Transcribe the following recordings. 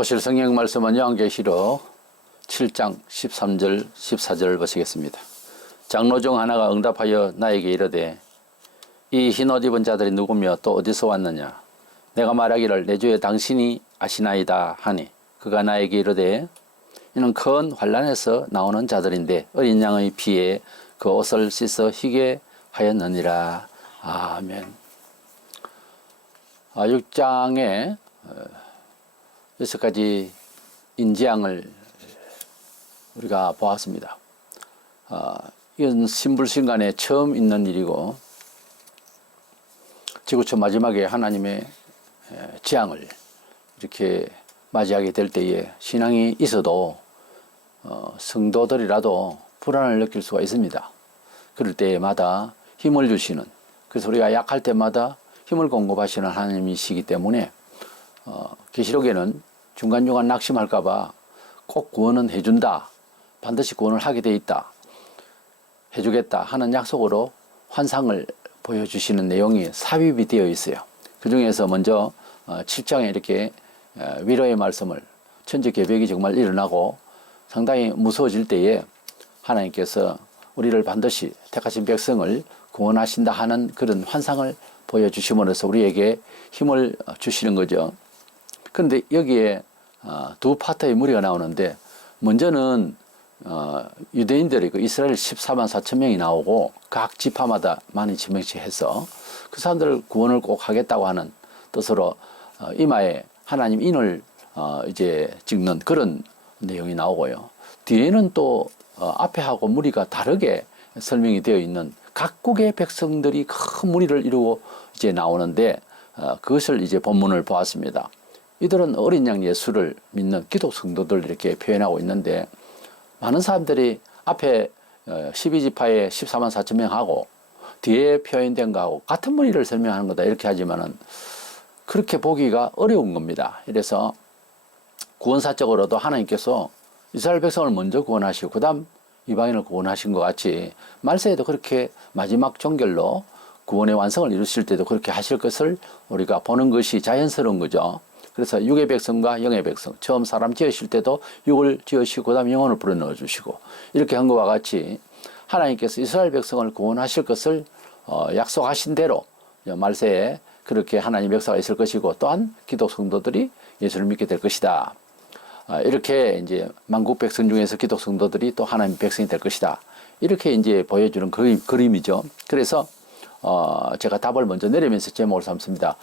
보실 성경 말씀은 요한계시록 7장 13절 14절을 보시겠습니다. 장로 중 하나가 응답하여 나에게 이르되 이 흰 옷 입은 자들이 누구며 또 어디서 왔느냐. 내가 말하기를 내 주여 당신이 아시나이다 하니 그가 나에게 이르되 이는 큰 환란에서 나오는 자들인데 어린 양의 피에 그 옷을 씻어 희게 하였느니라. 아멘. 6장에 6가지 인지양을 우리가 보았습니다. 이건 신불신간에 처음 있는 일이고 지구촌 마지막에 하나님의 재앙을 이렇게 맞이하게 될 때에 신앙이 있어도 성도들이라도 불안을 느낄 수가 있습니다. 그럴 때마다 힘을 주시는, 그래서 우리가 약할 때마다 힘을 공급하시는 하나님이시기 때문에 계시록에는 중간중간 낙심할까봐 꼭 구원은 해준다, 반드시 구원을 하게 돼 있다, 해주겠다 하는 약속으로 환상을 보여주시는 내용이 삽입이 되어 있어요. 그 중에서 먼저 7장에 이렇게 위로의 말씀을, 천지개벽이 정말 일어나고 상당히 무서워질 때에 하나님께서 우리를 반드시 택하신 백성을 구원하신다 하는 그런 환상을 보여주심으로써 우리에게 힘을 주시는 거죠. 그런데 여기에 두 파트의 무리가 나오는데, 먼저는 유대인들이 그 이스라엘 14만 4천 명이 나오고 각 지파마다 12,000명씩 해서 그 사람들 구원을 꼭 하겠다고 하는 뜻으로 이마에 하나님 인을 이제 찍는 그런 내용이 나오고요. 뒤에는 또 앞에 하고 무리가 다르게 설명이 되어 있는 각국의 백성들이 큰 무리를 이루고 이제 나오는데, 그것을 이제 본문을 보았습니다. 이들은 어린 양 예수를 믿는 기독 성도들 이렇게 표현하고 있는데, 많은 사람들이 앞에 12지파에 14만 4천 명하고 뒤에 표현된 거하고 같은 무리를 설명하는 거다 이렇게 하지만은 그렇게 보기가 어려운 겁니다. 그래서 구원사적으로도 하나님께서 이스라엘 백성을 먼저 구원하시고 그 다음 이방인을 구원하신 것 같이 말세에도 그렇게 마지막 종결로 구원의 완성을 이루실 때도 그렇게 하실 것을 우리가 보는 것이 자연스러운 거죠. 그래서 육의 백성과 영의 백성, 처음 사람 지으실 때도 육을 지으시고 그 다음에 영혼을 불어넣어 주시고 이렇게 한 것과 같이 하나님께서 이스라엘 백성을 구원하실 것을 약속하신 대로 말세에 그렇게 하나님의 역사가 있을 것이고, 또한 기독 성도들이 예수를 믿게 될 것이다. 이렇게 이제 만국 백성 중에서 기독 성도들이 또 하나님의 백성이 될 것이다. 이렇게 이제 보여주는 그림이죠. 그래서 제가 답을 먼저 내리면서 제목을 삼습니다.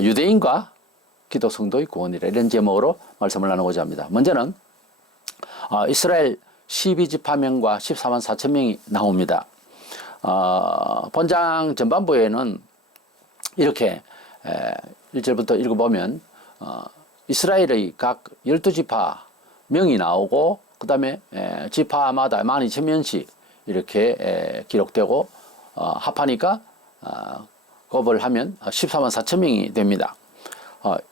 유대인과 기독 성도의 구원이라, 이런 제목으로 말씀을 나누고자 합니다. 먼저는 이스라엘 12지파명과 14만 4천 명이 나옵니다. 본장 전반부에는 이렇게 1절부터 읽어보면 이스라엘의 각 12지파 명이 나오고 그 다음에 지파마다 12,000명씩 이렇게 기록되고 합하니까 곱을 하면 14만 4천 명이 됩니다.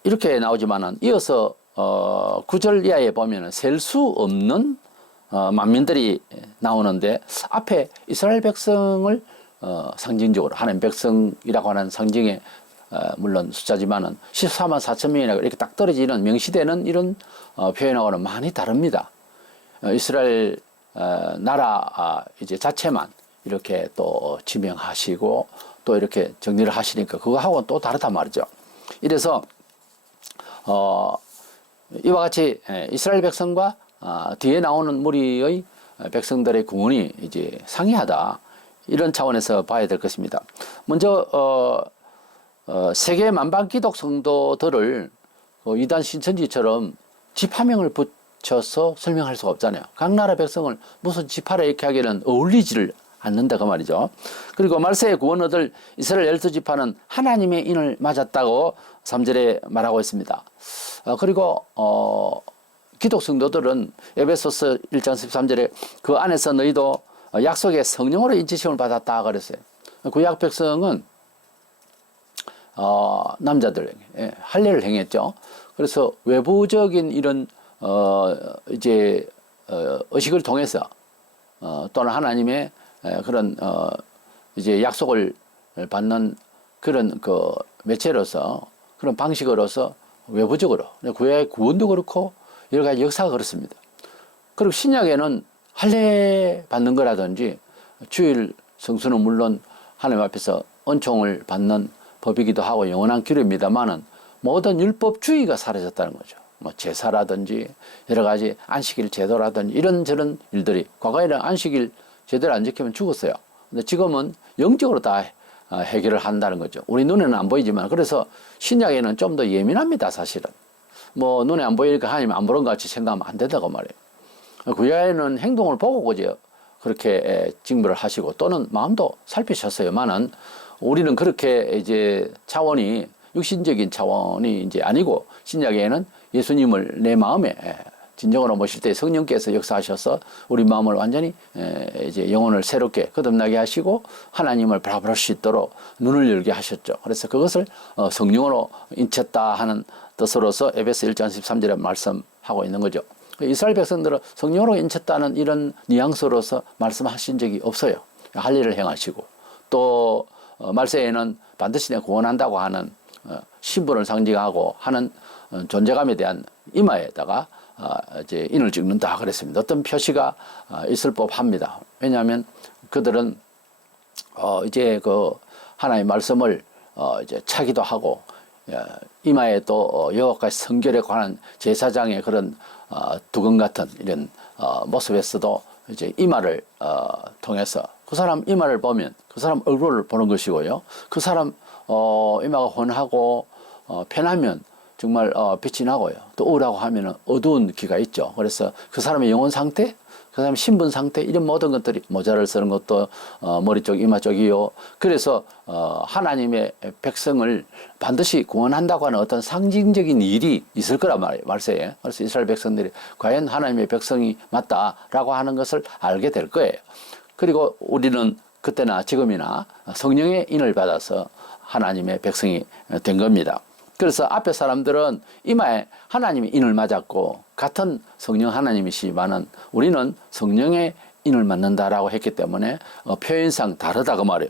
이렇게 나오지만은 이어서 9절 이하에 보면은 셀 수 없는 만민들이 나오는데, 앞에 이스라엘 백성을 상징적으로 하나님 백성이라고 하는 상징에 물론 숫자지만은 14만 4천 명이라고 이렇게 딱 떨어지는 명시되는 이런 표현하고는 많이 다릅니다. 이스라엘 나라 이제 자체만 이렇게 또 지명하시고 또 이렇게 정리를 하시니까 그거하고는 또 다르단 말이죠. 이래서 이와 같이 이스라엘 백성과 뒤에 나오는 무리의 백성들의 구원이 이제 상이하다, 이런 차원에서 봐야 될 것입니다. 먼저 세계 만방 기독 성도들을 이단 신천지처럼 지파명을 붙여서 설명할 수가 없잖아요. 각 나라 백성을 무슨 지파라 이렇게 하기에는 어울리지를 않는다 그 말이죠. 그리고 말세에 구원 얻을 이스라엘 12지파는 하나님의 인을 맞았다고 3절에 말하고 있습니다. 그리고 기독 성도들은 에베소서 1장 13절에 그 안에서 너희도 약속의 성령으로 인치심을 받았다 그랬어요. 구약 백성은 남자들에게 할례를 행했죠. 그래서 외부적인 이런 이제 의식을 통해서 또는 하나님의 그런 이제 약속을 받는 그런 그 매체로서, 그런 방식으로서 외부적으로 구약의 구원도 그렇고 여러 가지 역사가 그렇습니다. 그리고 신약에는 할례 받는 거라든지 주일 성수는 물론 하나님 앞에서 은총을 받는 법이기도 하고 영원한 기록입니다만은 모든 율법주의가 사라졌다는 거죠. 뭐 제사라든지 여러 가지 안식일 제도라든지 이런저런 일들이, 과거에는 안식일 제대로 안 지키면 죽었어요. 근데 지금은 영적으로 다 해결을 한다는 거죠. 우리 눈에는 안 보이지만, 그래서 신약에는 좀 더 예민합니다, 사실은. 뭐 눈에 안 보이니까 하나님 안 보는 것 같이 생각하면 안 된다고 말이에요. 구약에는 행동을 보고 그죠, 그렇게 징벌을 하시고 또는 마음도 살피셨어요만은 우리는 그렇게 이제 차원이 육신적인 차원이 이제 아니고, 신약에는 예수님을 내 마음에 진정으로 모실 때 성령께서 역사하셔서 우리 마음을 완전히 이제 영혼을 새롭게 거듭나게 하시고 하나님을 바라볼 수 있도록 눈을 열게 하셨죠. 그래서 그것을 성령으로 인쳤다 하는 뜻으로서 에베소 1장 13절에 말씀하고 있는 거죠. 이스라엘 백성들은 성령으로 인쳤다는 이런 뉘앙스로서 말씀하신 적이 없어요. 할 일을 행하시고, 또 말세에는 반드시 내가 구원한다고 하는 신분을 상징하고 하는 존재감에 대한 이마에다가 이제 인을 찍는다 그랬습니다. 어떤 표시가 있을 법합니다. 왜냐하면 그들은 이제 그 하나님의 말씀을 이제 차기도 하고, 이마에 또 여호와의 성결에 관한 제사장의 그런 두건 같은 이런 모습에서도 이제 이마를 통해서 그 사람 이마를 보면 그 사람 얼굴을 보는 것이고요. 그 사람 이마가 훤하고 편하면 정말 빛이 나고요. 또 우울하고 하면은 어두운 기가 있죠. 그래서 그 사람의 영혼 상태, 그 사람의 신분 상태, 이런 모든 것들이, 모자를 쓰는 것도 머리 쪽, 이마 쪽이요. 그래서 하나님의 백성을 반드시 구원한다고 하는 어떤 상징적인 일이 있을 거란 말세에. 그래서 이스라엘 백성들이 과연 하나님의 백성이 맞다라고 하는 것을 알게 될 거예요. 그리고 우리는 그때나 지금이나 성령의 인을 받아서 하나님의 백성이 된 겁니다. 그래서 앞에 사람들은 이마에 하나님의 인을 맞았고 같은 성령 하나님이시지만은 우리는 성령의 인을 맞는다라고 했기 때문에 표현상 다르다고 말해요.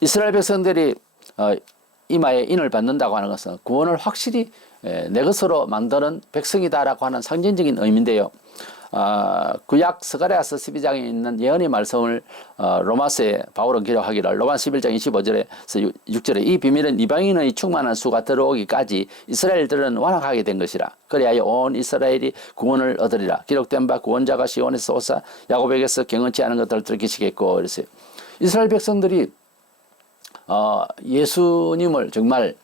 이스라엘 백성들이 이마에 인을 받는다고 하는 것은 구원을 확실히 내 것으로 만드는 백성이다라고 하는 상징적인 의미인데요. 구약 스가랴서 12장에 있는 예언의 말씀을 로마서에 바울은 기록하기를, 로마 11장 25절에서 6절에 이 비밀은 이방인의 충만한 수가 들어오기까지 이스라엘들은 완악하게 된 것이라. 그리하여 온 이스라엘이 구원을 얻으리라. 기록된 바 구원자가 시온에서 오사 야곱에게서 경언치 않은 것들을 들키시겠고. 그랬어요. 이스라엘 백성들이 예수님을 정말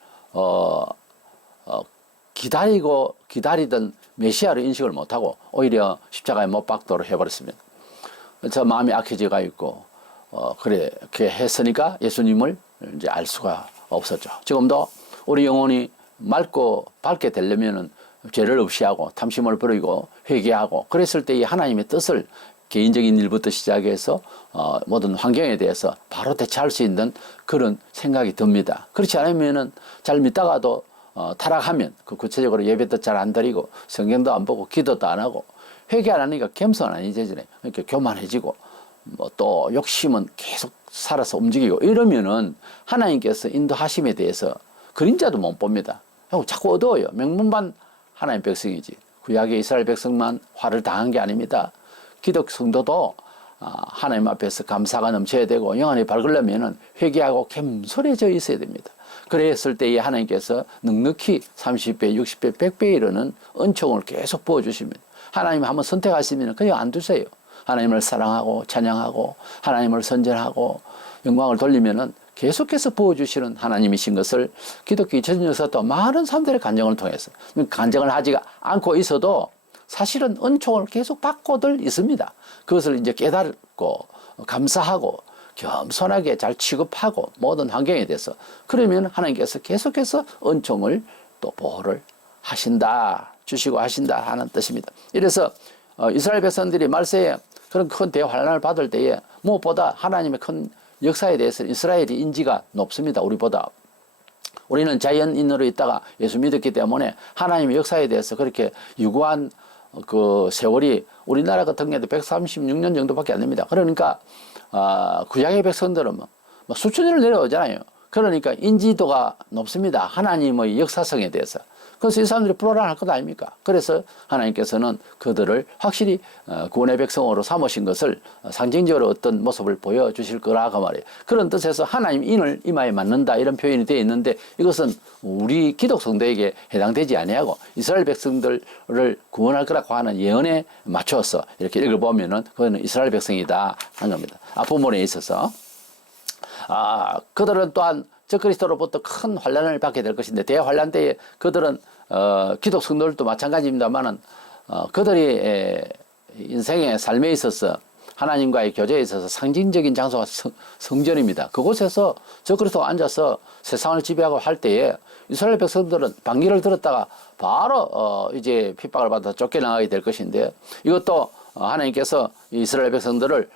기다리던 메시아를 인식을 못하고 오히려 십자가에 못 박도록 해버렸습니다. 저 마음이 악해져가 있고 그렇게 했으니까 예수님을 이제 알 수가 없었죠. 지금도 우리 영혼이 맑고 밝게 되려면은 죄를 없이 하고 탐심을 버리고 회개하고, 그랬을 때 이 하나님의 뜻을 개인적인 일부터 시작해서 모든 환경에 대해서 바로 대처할 수 있는 그런 생각이 듭니다. 그렇지 않으면은 잘 믿다가도 타락하면 그 구체적으로 예배도 잘 안 드리고 성경도 안 보고 기도도 안 하고 회개 안 하니까 겸손 아니잖아요. 이렇게 교만해지고 뭐 또 욕심은 계속 살아서 움직이고 이러면은 하나님께서 인도하심에 대해서 그림자도 못 봅니다. 자꾸 어두워요. 명문만 하나님 백성이지 구약의 이스라엘 백성만 화를 당한 게 아닙니다. 기독 성도도 하나님 앞에서 감사가 넘쳐야 되고 영안이 밝으려면은 회개하고 겸손해져 있어야 됩니다. 그랬을 때에 하나님께서 넉넉히 30배, 60배, 100배 이르는 은총을 계속 부어주십니다. 하나님 한번 선택하시면 그냥 안 두세요. 하나님을 사랑하고 찬양하고 하나님을 선전하고 영광을 돌리면은 계속해서 부어주시는 하나님이신 것을 기독교 2000년 역사도 많은 사람들의 간증을 통해서, 간증을 하지 않고 있어도 사실은 은총을 계속 받고들 있습니다. 그것을 이제 깨닫고 감사하고 겸손하게 잘 취급하고 모든 환경에 대해서, 그러면 하나님께서 계속해서 은총을 또 보호를 하신다, 주시고 하신다 하는 뜻입니다. 이래서 이스라엘 백성들이 말세에 그런 큰 대환란을 받을 때에 무엇보다 하나님의 큰 역사에 대해서 이스라엘이 인지가 높습니다. 우리보다. 우리는 자연인으로 있다가 예수 믿었기 때문에 하나님의 역사에 대해서 그렇게 유구한 그 세월이 우리나라 같은 경우도 136년 정도밖에 안 됩니다. 그러니까 구약의 백성들은 뭐 수천 년을 내려오잖아요. 그러니까 인지도가 높습니다. 하나님의 역사성에 대해서. 그래서 이 사람들이 불안할 것 아닙니까? 그래서 하나님께서는 그들을 확실히 구원의 백성으로 삼으신 것을 상징적으로 어떤 모습을 보여주실 거라 그 말이에요. 그런 뜻에서 하나님 인을 이마에 맞는다 이런 표현이 되어 있는데 이것은 우리 기독 성도에게 해당되지 아니하고 이스라엘 백성들을 구원할 거라고 하는 예언에 맞춰서 이렇게 읽어보면은 그거는 이스라엘 백성이다 하는 겁니다. 앞부분에 있어서 그들은 또한 적그리스도로부터 큰 환난을 받게 될 것인데 대환란 때에 그들은 기독 성도들도 마찬가지입니다만은 그들이 인생의 삶에 있어서 하나님과의 교제에 있어서 상징적인 장소가 성전입니다. 그곳에서 적그리스도가 앉아서 세상을 지배하고 할 때에 이스라엘 백성들은 방귀를 들었다가 바로 이제 핍박을 받아 쫓겨나가게 될 것인데 이것도 하나님께서 이스라엘 백성들을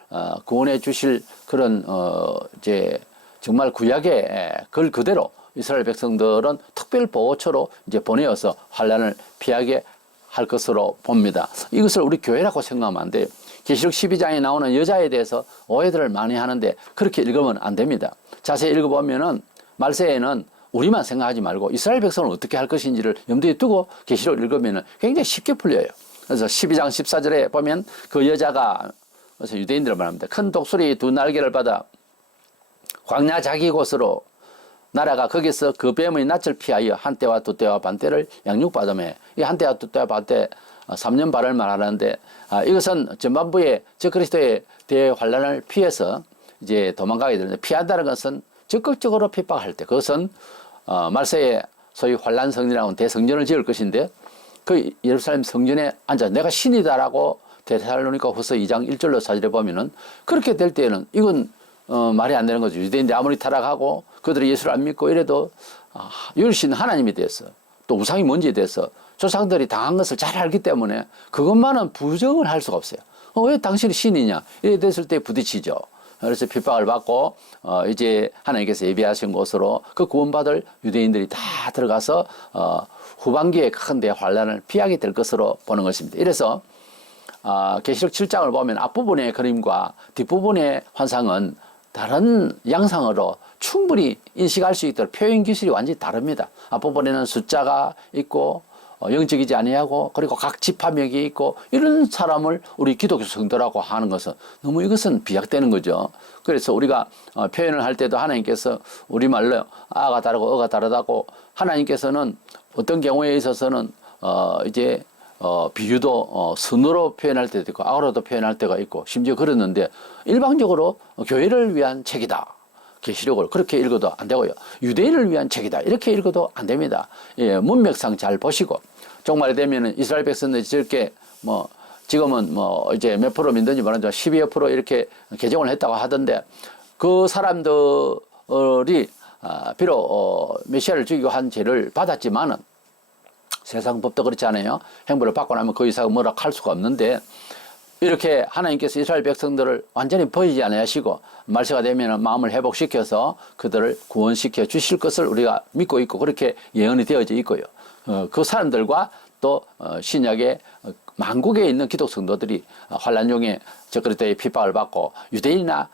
구원해 주실 그런 이제 정말 구약의 글 그대로 이스라엘 백성들은 특별 보호처로 이제 보내어서 환란을 피하게 할 것으로 봅니다. 이것을 우리 교회라고 생각하면 안 돼요. 계시록 12장에 나오는 여자에 대해서 오해들을 많이 하는데 그렇게 읽으면 안 됩니다. 자세히 읽어보면은 말세에는 우리만 생각하지 말고 이스라엘 백성을 어떻게 할 것인지를 염두에 두고 계시록 읽으면은 굉장히 쉽게 풀려요. 그래서 12장 14절에 보면 그 여자가 그래서 유대인들을 말합니다. 큰 독수리 두 날개를 받아 광야 자기 곳으로 나라가 거기서 그 뱀의 낯을 피하여 한때와 두때와 반때를 양육받으며 이 한때와 두때와 반때 3년 반을 말하는데 이것은 전반부에 적그리스도의 대환란을 피해서 이제 도망가게 되는데 피한다는 것은 적극적으로 핍박할 때 그것은 말세에 소위 환란성전이라고 대성전을 지을 것인데 그 예루살렘 성전에 앉아 내가 신이다라고 데살로니가 후서 2장 1절로 4절에 보면은 그렇게 될 때에는 이건 말이 안 되는 거죠. 유대인들이 아무리 타락하고 그들이 예수를 안 믿고 이래도 유일신 하나님에 대해서 또 우상이 뭔지에 대해서 조상들이 당한 것을 잘 알기 때문에 그것만은 부정을 할 수가 없어요. 왜 당신이 신이냐? 이래 됐을 때 부딪히죠. 그래서 핍박을 받고 이제 하나님께서 예비하신 곳으로 그 구원받을 유대인들이 다 들어가서 후반기에 큰 대환란을 피하게 될 것으로 보는 것입니다. 이래서 계시록 7장을 보면 앞부분의 그림과 뒷부분의 환상은 다른 양상으로 충분히 인식할 수 있도록 표현 기술이 완전히 다릅니다. 앞부분에는 숫자가 있고 영적이지 아니하고 그리고 각 지파명이 있고 이런 사람을 우리 기독교 성도라고 하는 것은 너무 이것은 비약되는 거죠. 그래서 우리가 표현을 할 때도 하나님께서 우리말로 아가 다르고 어가 다르다고 하나님께서는 어떤 경우에 있어서는 이제 비유도 선으로 표현할 때도 있고 악으로도 표현할 때가 있고 심지어 그랬는데 일방적으로 교회를 위한 책이다. 계시록을 그렇게 읽어도 안 되고요. 유대인을 위한 책이다. 이렇게 읽어도 안 됩니다. 예, 문맥상 잘 보시고 정말 되면은 이스라엘 백성들이 저렇게 지금은 이제 몇 프로 믿는지 모르지만 12% 이렇게 개정을 했다고 하던데 그 사람들이 비록 메시아를 죽이고 한 죄를 받았지만은 세상 법도 그렇지 않아요. 행보를 받고 나면 그 이상 뭐라 할 수가 없는데 이렇게 하나님께서 이스라엘 백성들을 완전히 버리지 않으시고 말세가 되면 마음을 회복시켜서 그들을 구원시켜 주실 것을 우리가 믿고 있고 그렇게 예언이 되어져 있고요. 그 사람들과 또 신약의 만국에 있는 기독 성도들이 환란 중에 적그리스도의 핍박을 받고 유대인이나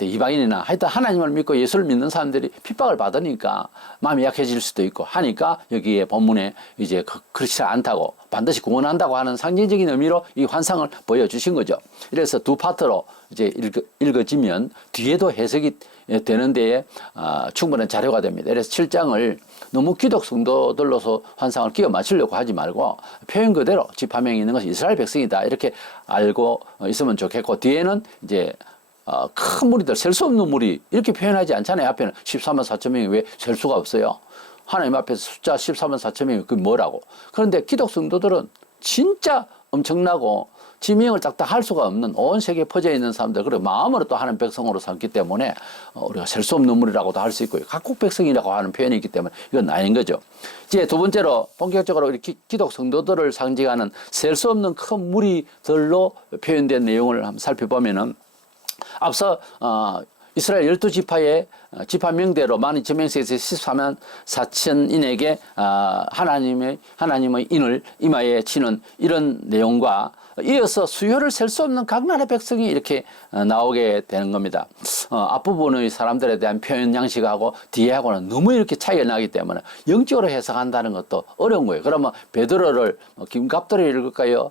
이방인이나 하여튼 하나님을 믿고 예수를 믿는 사람들이 핍박을 받으니까 마음이 약해질 수도 있고 하니까 여기에 본문에 이제 그렇지 않다고 반드시 구원한다고 하는 상징적인 의미로 이 환상을 보여주신 거죠. 그래서 두 파트로 이제 읽어지면 뒤에도 해석이 되는 데에 충분한 자료가 됩니다. 그래서 7장을 너무 기독 성도들로서 환상을 끼워 맞추려고 하지 말고 표현 그대로 지파명이 있는 것이 이스라엘 백성이다 이렇게 알고 있으면 좋겠고 뒤에는 이제 큰 무리들, 셀 수 없는 무리 이렇게 표현하지 않잖아요. 앞에는 14만 4천 명이 왜 셀 수가 없어요? 하나님 앞에서 숫자 14만 4천 명이 그게 뭐라고? 그런데 기독 성도들은 진짜 엄청나고 지명을 딱 다 할 수가 없는 온 세계에 퍼져 있는 사람들 그리고 마음으로 또 하는 백성으로 삼기 때문에 우리가 셀 수 없는 무리라고도 할 수 있고요. 각국 백성이라고 하는 표현이 있기 때문에 이건 아닌 거죠. 이제 두 번째로 본격적으로 이렇게 기독 성도들을 상징하는 셀 수 없는 큰 무리들로 표현된 내용을 한번 살펴보면은 앞서 이스라엘 12지파의 지파명대로 12,000명에서 14만 4천인에게 하나님의 인을 이마에 치는 이런 내용과 이어서 수요를 셀 수 없는 각 나라 백성이 이렇게 나오게 되는 겁니다. 앞부분의 사람들에 대한 표현 양식하고 뒤에하고는 너무 이렇게 차이가 나기 때문에 영적으로 해석한다는 것도 어려운 거예요. 그러면 베드로를 김갑돌이 읽을까요?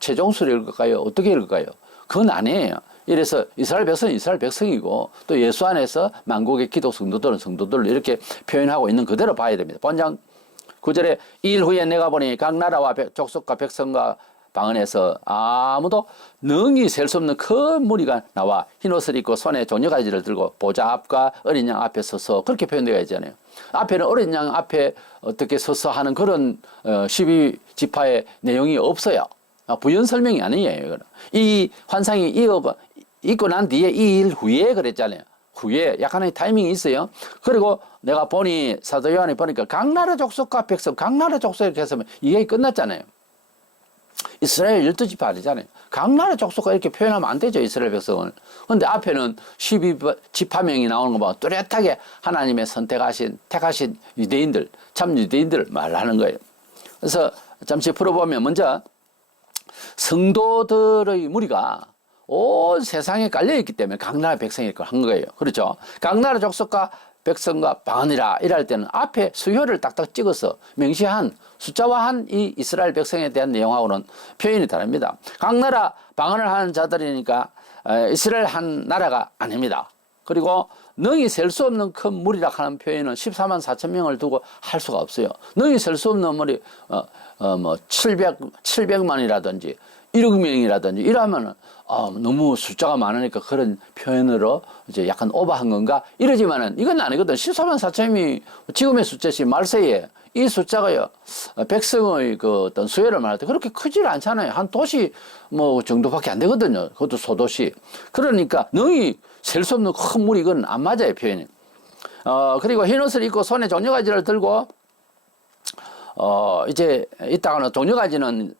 최종수를 읽을까요? 어떻게 읽을까요? 그건 아니에요. 이래서 이스라엘 백성은 이스라엘 백성이고 또 예수 안에서 만국의 기독 성도들은 성도들을 이렇게 표현하고 있는 그대로 봐야 됩니다. 본장 9절에 2일 후에 내가 보니 각 나라와 족속과 백성과 방언에서 아무도 능히 셀 수 없는 큰 무리가 나와 흰옷을 입고 손에 종려가지를 들고 보좌 앞과 어린 양 앞에 서서 그렇게 표현되어 있잖아요. 앞에는 어린 양 앞에 어떻게 서서 하는 그런 12지파의 내용이 없어요. 부연 설명이 아니에요. 이 환상이 있고 난 뒤에 2일 후에 그랬잖아요. 후에 약간의 타이밍이 있어요. 그리고 내가 보니 사도 요한이 보니까 각 나라 족속과 백성, 각 나라 족속 이렇게 했으면 이게 끝났잖아요. 이스라엘 12지파 아니잖아요. 각 나라 족속과 이렇게 표현하면 안 되죠, 이스라엘 백성을. 그런데 앞에는 12지파명이 나오는 거 보면 뚜렷하게 하나님의 택하신 유대인들, 참 유대인들을 말하는 거예요. 그래서 잠시 풀어보면 먼저 성도들의 무리가 온 세상에 깔려있기 때문에 각 나라 백성이 이렇게 한 거예요. 그렇죠? 각 나라 족속과 백성과 방언이라 이럴 때는 앞에 수효를 딱딱 찍어서 명시한 숫자화한 이 이스라엘 백성에 대한 내용하고는 표현이 다릅니다. 각 나라 방언을 하는 자들이니까 이스라엘 한 나라가 아닙니다. 그리고 능히 셀 수 없는 큰 무리라 하는 표현은 14만 4천 명을 두고 할 수가 없어요. 능히 셀 수 없는 무리, 700만이라든지 1억 명이라든지 이러면은 너무 숫자가 많으니까 그런 표현으로 이제 약간 오버한 건가? 이러지만은 이건 아니거든. 14만 4천이 지금의 숫자시 말세에 이 숫자가요, 백성의 그 어떤 수혜를 말할 때 그렇게 크질 않잖아요. 한 도시 뭐 정도밖에 안 되거든요. 그것도 소도시. 그러니까 능히 셀 수 없는 큰 무리 이건 안 맞아요, 표현이. 그리고 흰옷을 입고 손에 종려가지를 들고, 이제 이따가는 종려가지는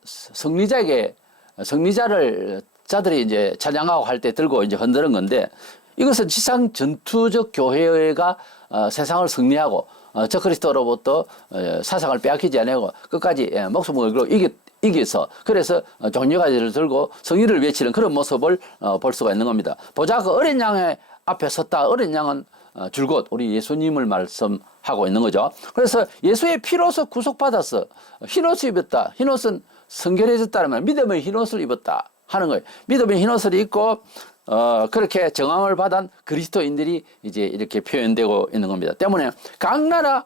자들이 이제 찬양하고 할 때 들고 이제 흔드는 건데 이것은 지상 전투적 교회가 세상을 승리하고 적그리스도로부터 사상을 빼앗기지 않고 끝까지 목숨을 걸고 이겨서 그래서 종려가지를 들고 승리를 외치는 그런 모습을 볼 수가 있는 겁니다. 보자 그 어린 양의 앞에 섰다. 어린 양은 줄곧 우리 예수님을 말씀하고 있는 거죠. 그래서 예수의 피로서 구속받았어. 흰옷을 입었다. 흰옷은 성결해졌다는 말, 믿음의 흰옷을 입었다 하는 거예요. 믿음의 흰옷을 입고 그렇게 정함을 받은 그리스도인들이 이제 이렇게 표현되고 있는 겁니다. 때문에 각 나라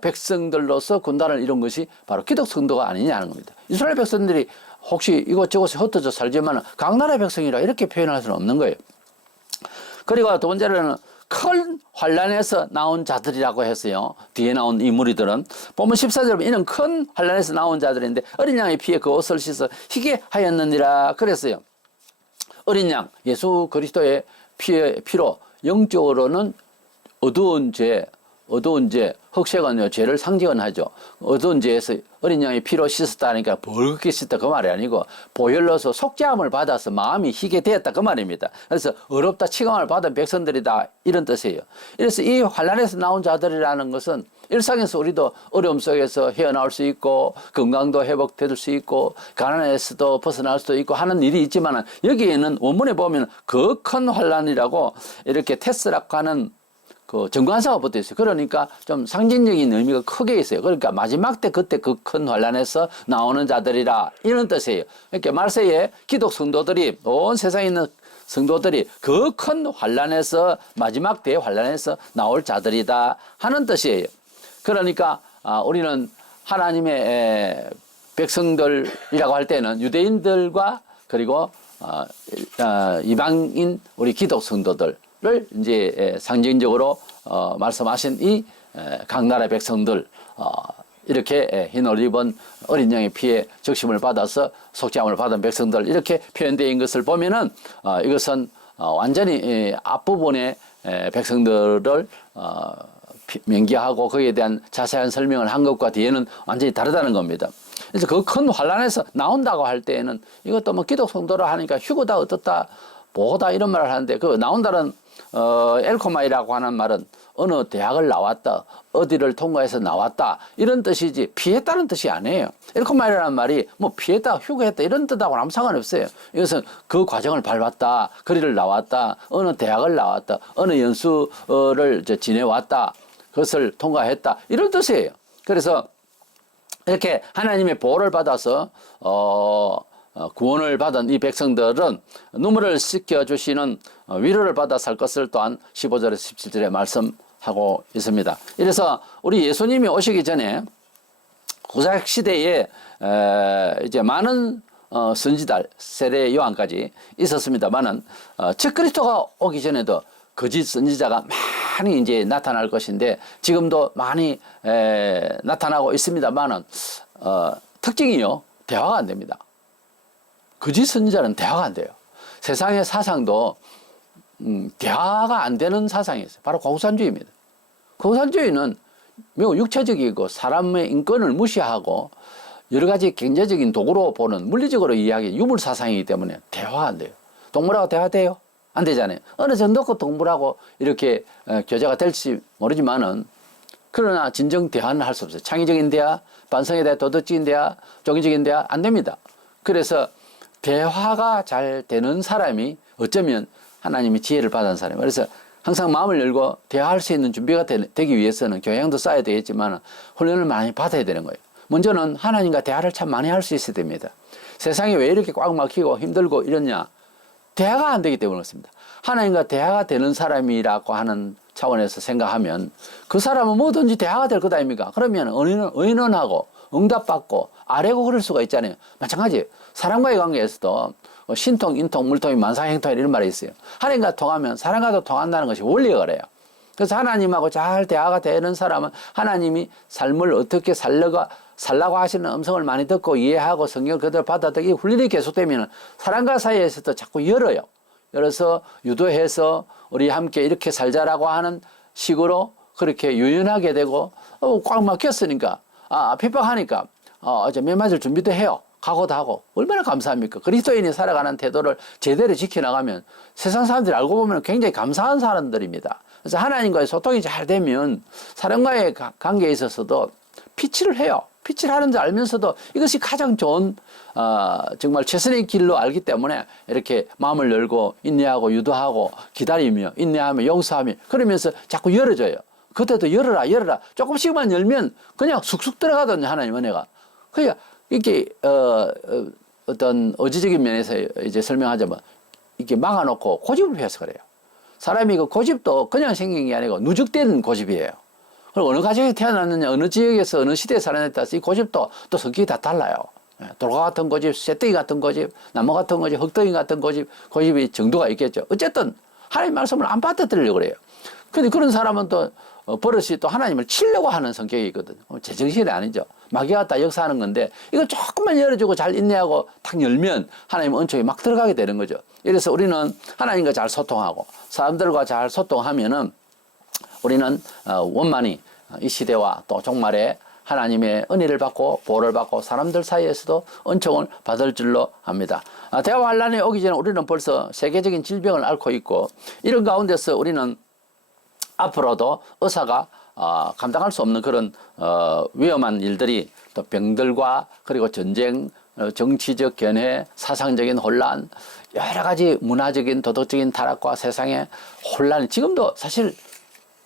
백성들로서 군단을 이룬 것이 바로 기독 성도가 아니냐는 겁니다. 이스라엘 백성들이 혹시 이곳저곳에 흩어져 살지만 각 나라 백성이라 이렇게 표현할 수는 없는 거예요. 그리고 두 번째로는 큰 환란에서 나온 자들이라고 했어요. 뒤에 나온 이 무리들은 보면 14절 이는 큰 환란에서 나온 자들인데 어린 양의 피에 그 옷을 씻어 희게 하였느니라 그랬어요. 어린 양 예수 그리스도의 피로 영적으로는 어두운 죄 흑색은 죄를 상징은 하죠. 어두운 죄에서 어린 양의 피로 씻었다니까 벌겋게 씻다 그 말이 아니고 보혈로서 속죄함을 받아서 마음이 희게 되었다 그 말입니다. 그래서 어렵다 치감을 받은 백성들이다 이런 뜻이에요. 그래서 이 환란에서 나온 자들이라는 것은 일상에서 우리도 어려움 속에서 헤어나올 수 있고 건강도 회복될 수 있고 가난에서도 벗어날 수도 있고 하는 일이 있지만 여기에는 원문에 보면 그 큰 환란이라고 이렇게 테스락하는 그 정관사가 붙어 있어요. 그러니까 좀 상징적인 의미가 크게 있어요. 그러니까 마지막 때 그때 그 큰 환란에서 나오는 자들이라 이런 뜻이에요. 이렇게 말세에 기독 성도들이 온 세상에 있는 성도들이 그 큰 환란에서 마지막 대환란에서 나올 자들이다 하는 뜻이에요. 그러니까 우리는 하나님의 백성들이라고 할 때는 유대인들과 그리고 이방인 우리 기독 성도들 를 이제 상징적으로 말씀하신 이 각 나라 백성들 이렇게 흰 옷 입은 어린 양의 피에 적심을 받아서 속죄함을 받은 백성들 이렇게 표현되어 있는 것을 보면은 이것은 완전히 앞부분의 백성들을 명기하고 거기에 대한 자세한 설명을 한 것과 뒤에는 완전히 다르다는 겁니다. 그래서 그 큰 환란에서 나온다고 할 때에는 이것도 뭐 기독 성도라 하니까 휴거다 어떻다 보다 이런 말을 하는데 그 나온다는 엘코마이라고 하는 말은 어느 대학을 나왔다, 어디를 통과해서 나왔다 이런 뜻이지 피했다는 뜻이 아니에요. 엘코마이라는 말이 뭐 피했다, 휴교했다 이런 뜻하고는 아무 상관없어요. 이것은 그 과정을 밟았다, 거리를 나왔다, 어느 대학을 나왔다, 어느 연수를 지내왔다, 그것을 통과했다 이런 뜻이에요. 그래서 이렇게 하나님의 보호를 받아서 구원을 받은 이 백성들은 눈물을 씻겨주시는 위로를 받아 살 것을 또한 15절에서 17절에 말씀하고 있습니다. 이래서 우리 예수님이 오시기 전에 구약 시대에 이제 많은 선지자 세례 요한까지 있었습니다만은 적그리스도가 오기 전에도 거짓 선지자가 많이 이제 나타날 것인데 지금도 많이 나타나고 있습니다만은 특징이요, 대화가 안 됩니다. 거짓 선지자는 대화가 안 돼요. 세상의 사상도 대화가 안 되는 사상이 있어요. 바로 공산주의입니다. 공산주의는 매우 육체적이고 사람의 인권을 무시하고 여러 가지 경제적인 도구로 보는 물리적으로 이야기 유물 사상이기 때문에 대화가 안 돼요. 동물하고 대화돼요? 안 되잖아요. 어느 정도 그 동물하고 이렇게 교제가 될지 모르지만은 그러나 진정 대화는 할 수 없어요. 창의적인 대화, 반성에 대한 도덕적인 대화, 종교적인 대화 안 됩니다. 그래서 대화가 잘 되는 사람이 어쩌면 하나님이 지혜를 받은 사람이에요. 그래서 항상 마음을 열고 대화할 수 있는 준비가 되기 위해서는 교양도 쌓아야 되겠지만 훈련을 많이 받아야 되는 거예요. 먼저는 하나님과 대화를 참 많이 할 수 있어야 됩니다. 세상이 왜 이렇게 꽉 막히고 힘들고 이러냐? 대화가 안 되기 때문에 그렇습니다. 하나님과 대화가 되는 사람이라고 하는 차원에서 생각하면 그 사람은 뭐든지 대화가 될 것 아닙니까? 그러면 의논하고 응답받고 아뢰고 그럴 수가 있잖아요. 마찬가지 사람과의 관계에서도 신통, 인통, 물통이 만사행통 이런 말이 있어요. 하나님과 통하면 사람과도 통한다는 것이 원리가 그래요. 그래서 하나님하고 잘 대화가 되는 사람은 하나님이 삶을 어떻게 살라고 하시는 음성을 많이 듣고 이해하고 성경을 그대로 받아들이고 훈련이 계속되면 사람과 사이에서도 자꾸 열어서 유도해서 우리 함께 이렇게 살자라고 하는 식으로 그렇게 유연하게 되고 꽉 막혔으니까 핍박하니까 이제 몇 맞을 준비도 해요. 각오도 하고 얼마나 감사합니까? 그리스도인이 살아가는 태도를 제대로 지켜나가면 세상 사람들이 알고 보면 굉장히 감사한 사람들입니다. 그래서 하나님과의 소통이 잘 되면 사람과의 관계에 있어서도 피치를 해요. 피치를 하는 줄 알면서도 이것이 가장 좋은 정말 최선의 길로 알기 때문에 이렇게 마음을 열고 인내하고 유도하고 기다리며 인내하며 용서하며 그러면서 자꾸 열어줘요. 그때도 열어라 조금씩만 열면 그냥 쑥쑥 들어가거든요. 하나님 은혜가. 그러니까 이렇게 어떤 의지적인 면에서 이제 설명하자면 이렇게 막아놓고 고집을 피워서 그래요. 사람이 그 고집도 그냥 생긴 게 아니고 누적된 고집이에요. 그리고 어느 가정에 태어났느냐, 어느 지역에서 어느 시대에 살았느냐에 따라서 이 고집도 또 성격이 다 달라요. 돌과 같은 고집, 쇠뜨기 같은 고집, 나무 같은 고집, 흙덩이 같은 고집이 정도가 있겠죠. 어쨌든 하나님 말씀을 안 받아들이려고 그래요. 근데 그런 사람은 또 버릇이 또 하나님을 치려고 하는 성격이 있거든요. 제정신이 아니죠. 마귀가 다 역사하는 건데 이걸 조금만 열어주고 잘 인내하고 탁 열면 하나님 은총이 막 들어가게 되는 거죠. 이래서 우리는 하나님과 잘 소통하고 사람들과 잘 소통하면은 우리는 원만히 이 시대와 또 종말에 하나님의 은혜를 받고 보호를 받고 사람들 사이에서도 은총을 받을 줄로 압니다. 대화 환란이 오기 전에 우리는 벌써 세계적인 질병을 앓고 있고 이런 가운데서 우리는 앞으로도 의사가 감당할 수 없는 그런 위험한 일들이 또 병들과 그리고 전쟁, 정치적 견해, 사상적인 혼란, 여러 가지 문화적인 도덕적인 타락과 세상의 혼란, 지금도 사실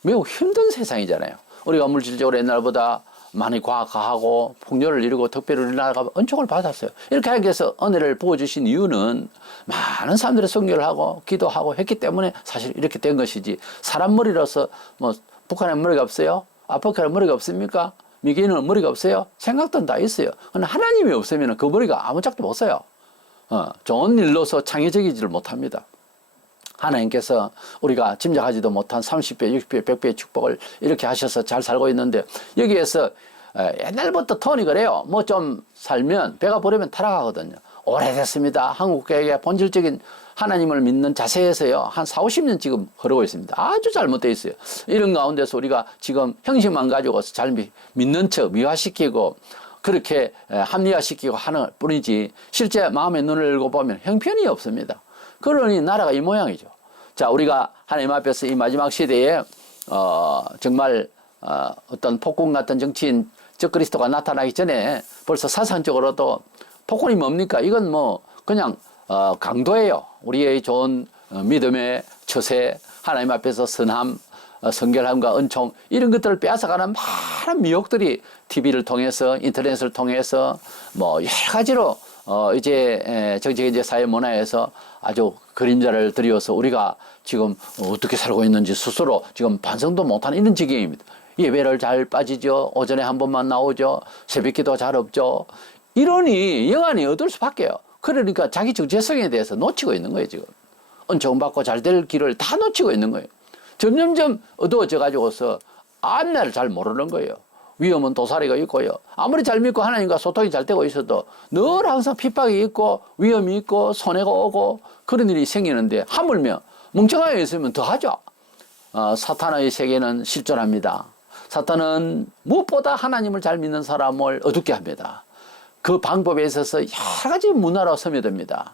매우 힘든 세상이잖아요. 우리가 물질적으로 옛날보다 많이 과학화하고 풍요를 이루고 특별히 우리나라가 은총을 받았어요. 이렇게 하기 위해서 은혜를 부어주신 이유는 많은 사람들이 선교를 하고 기도하고 했기 때문에 사실 이렇게 된 것이지 사람 머리로서 뭐 북한에 머리가 없어요? 아프리카에 머리가 없습니까? 미개인은 머리가 없어요? 생각도 다 있어요. 그런데 하나님이 없으면 그 머리가 아무짝도 못 써요. 좋은 일로서 창의적이지를 못합니다. 하나님께서 우리가 짐작하지도 못한 30배, 60배, 100배의 축복을 이렇게 하셔서 잘 살고 있는데 여기에서 옛날부터 톤이 그래요. 뭐 좀 살면 배가 부르면 타락하거든요. 오래됐습니다. 한국 교회의 본질적인 하나님을 믿는 자세에서요. 한 4, 50년 지금 흐르고 있습니다. 아주 잘못되어 있어요. 이런 가운데서 우리가 지금 형식만 가지고 잘 믿는 척 미화시키고 그렇게 합리화시키고 하는 뿐이지 실제 마음의 눈을 열고 보면 형편이 없습니다. 그러니 나라가 이 모양이죠. 자, 우리가 하나님 앞에서 이 마지막 시대에 정말 어떤 폭군 같은 정치인 적그리스도가 나타나기 전에 벌써 사상적으로도 폭군이 뭡니까? 이건 뭐 그냥 강도예요. 우리의 좋은 믿음의 처세, 하나님 앞에서 선함, 성결함과 은총 이런 것들을 빼앗아가는 많은 미혹들이 TV를 통해서 인터넷을 통해서 뭐 여러 가지로 이제 정치, 경제, 사회, 문화에서 아주 그림자를 들여서 우리가 지금 어떻게 살고 있는지 스스로 지금 반성도 못하는 이런 지경입니다. 예배를 잘 빠지죠. 오전에 한 번만 나오죠. 새벽기도 잘 없죠. 이러니 영안이 얻을 수밖에요. 그러니까 자기 정체성에 대해서 놓치고 있는 거예요, 지금. 은총 받고 잘 될 길을 다 놓치고 있는 거예요. 점점점 어두워져 가지고서 앞날을 잘 모르는 거예요. 위험은 도사리가 있고요. 아무리 잘 믿고 하나님과 소통이 잘 되고 있어도 늘 항상 핍박이 있고 위험이 있고 손해가 오고 그런 일이 생기는데 하물며 멍청하게 있으면 더 하죠. 사탄의 세계는 실존합니다. 사탄은 무엇보다 하나님을 잘 믿는 사람을 어둡게 합니다. 그 방법에 있어서 여러 가지 문화로 스며듭니다.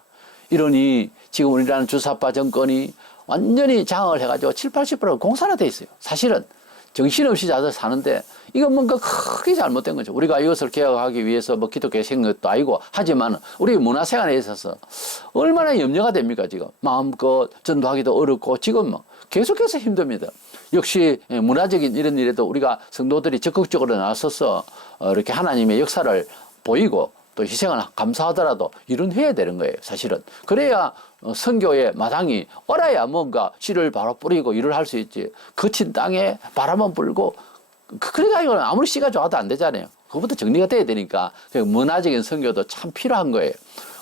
이러니 지금 우리라는 주사파 정권이 완전히 장악을 해가지고 70~80% 공산화돼 있어요. 사실은 정신없이 자들 사는데 이건 뭔가 크게 잘못된 거죠. 우리가 이것을 개혁하기 위해서 뭐 기독교 생긴 것도 아니고 하지만 우리 문화생활에 있어서 얼마나 염려가 됩니까 지금. 마음껏 전도하기도 어렵고 지금 뭐 계속해서 힘듭니다. 역시 문화적인 이런 일에도 우리가 성도들이 적극적으로 나서서 이렇게 하나님의 역사를 보이고 또 희생을 감사하더라도 이런 해야 되는 거예요, 사실은. 그래야 선교의 마당이 얼어야 뭔가 씨를 바로 뿌리고 일을 할 수 있지. 거친 땅에 바람만 불고 그래가지고 아무리 씨가 좋아도 안 되잖아요. 그것부터 정리가 돼야 되니까 문화적인 선교도 참 필요한 거예요.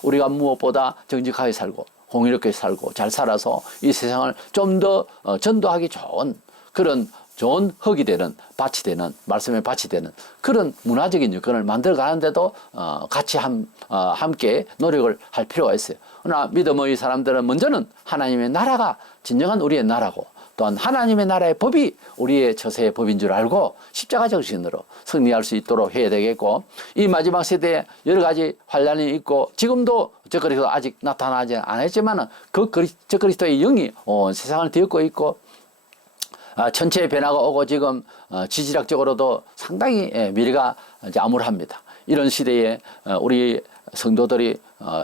우리가 무엇보다 정직하게 살고 공의롭게 살고 잘 살아서 이 세상을 좀 더 전도하기 좋은 그런 좋은 흙이 되는 밭이 되는 말씀의 밭이 되는 그런 문화적인 여건을 만들어 가는데도 같이 함께 노력을 할 필요가 있어요. 그러나 믿음의 사람들은 먼저는 하나님의 나라가 진정한 우리의 나라고 또한 하나님의 나라의 법이 우리의 처세의 법인 줄 알고 십자가 정신으로 승리할 수 있도록 해야 되겠고 이 마지막 세대에 여러 가지 환란이 있고 지금도 적그리스도 아직 나타나지 않았지만 그 적그리스도의 영이 온 세상을 뒤엎고 있고 전체의 변화가 오고 지금 지질학적으로도 상당히 미래가 이제 암울합니다. 이런 시대에 우리 성도들이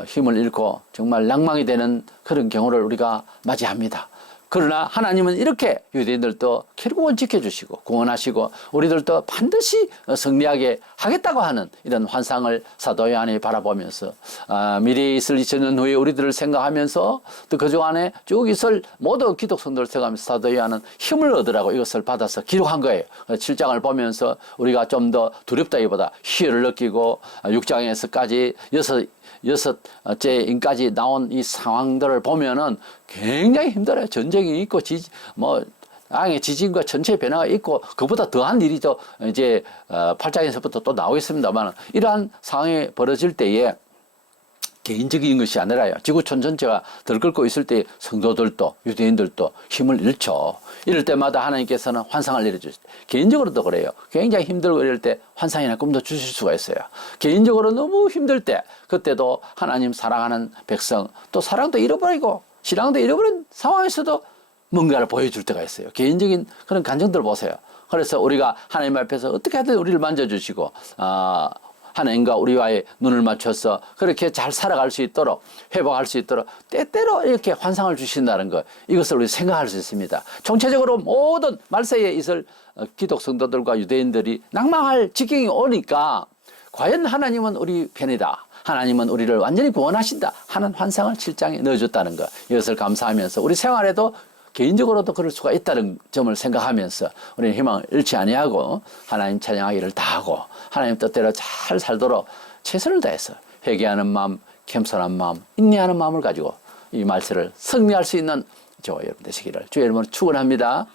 힘을 잃고 정말 낭망이 되는 그런 경우를 우리가 맞이합니다. 그러나 하나님은 이렇게 유대인들도 결국은 지켜주시고 구원하시고 우리들도 반드시 승리하게 하겠다고 하는 이런 환상을 사도 요한이 바라보면서 미래에 있을 2000년 후에 우리들을 생각하면서 또 그중 안에 쭉 있을 모든 기독 성도를 생각하면서 사도 요한은 힘을 얻으라고 이것을 받아서 기록한 거예요. 7장을 보면서 우리가 좀 더 두렵다기보다 희열을 느끼고 6장에서까지 여섯째 인까지 나온 이 상황들을 보면은 굉장히 힘들어요. 전쟁이 있고 땅의 지진과 전체 변화가 있고 그보다 더한 일이죠. 이제 8장에서부터 또 나오겠습니다만 이러한 상황이 벌어질 때에 개인적인 것이 아니라요. 지구촌 전체가 들끓고 있을 때 성도들도 유대인들도 힘을 잃죠. 이럴 때마다 하나님께서는 환상을 내려주실 때 개인적으로도 그래요. 굉장히 힘들고 이럴 때 환상이나 꿈도 주실 수가 있어요. 개인적으로 너무 힘들 때 그때도 하나님 사랑하는 백성 또 사랑도 잃어버리고 신앙도 잃어버린 상황에서도 뭔가를 보여줄 때가 있어요. 개인적인 그런 감정들 보세요. 그래서 우리가 하나님 앞에서 어떻게 하든 우리를 만져주시고 하나님과 우리와의 눈을 맞춰서 그렇게 잘 살아갈 수 있도록 회복할 수 있도록 때때로 이렇게 환상을 주신다는 것 이것을 우리 생각할 수 있습니다. 총체적으로 모든 말세에 있을 기독 성도들과 유대인들이 낭망할 지경이 오니까 과연 하나님은 우리 편이다. 하나님은 우리를 완전히 구원하신다 하는 환상을 7장에 넣어줬다는 것 이것을 감사하면서 우리 생활에도 개인적으로도 그럴 수가 있다는 점을 생각하면서 우리는 희망을 잃지 아니하고 하나님 찬양하기를 다하고 하나님 뜻대로 잘 살도록 최선을 다해서 회개하는 마음, 겸손한 마음, 인내하는 마음을 가지고 이 말씀을 승리할 수 있는 저와 여러분 되시기를 주의 이름으로 축원합니다.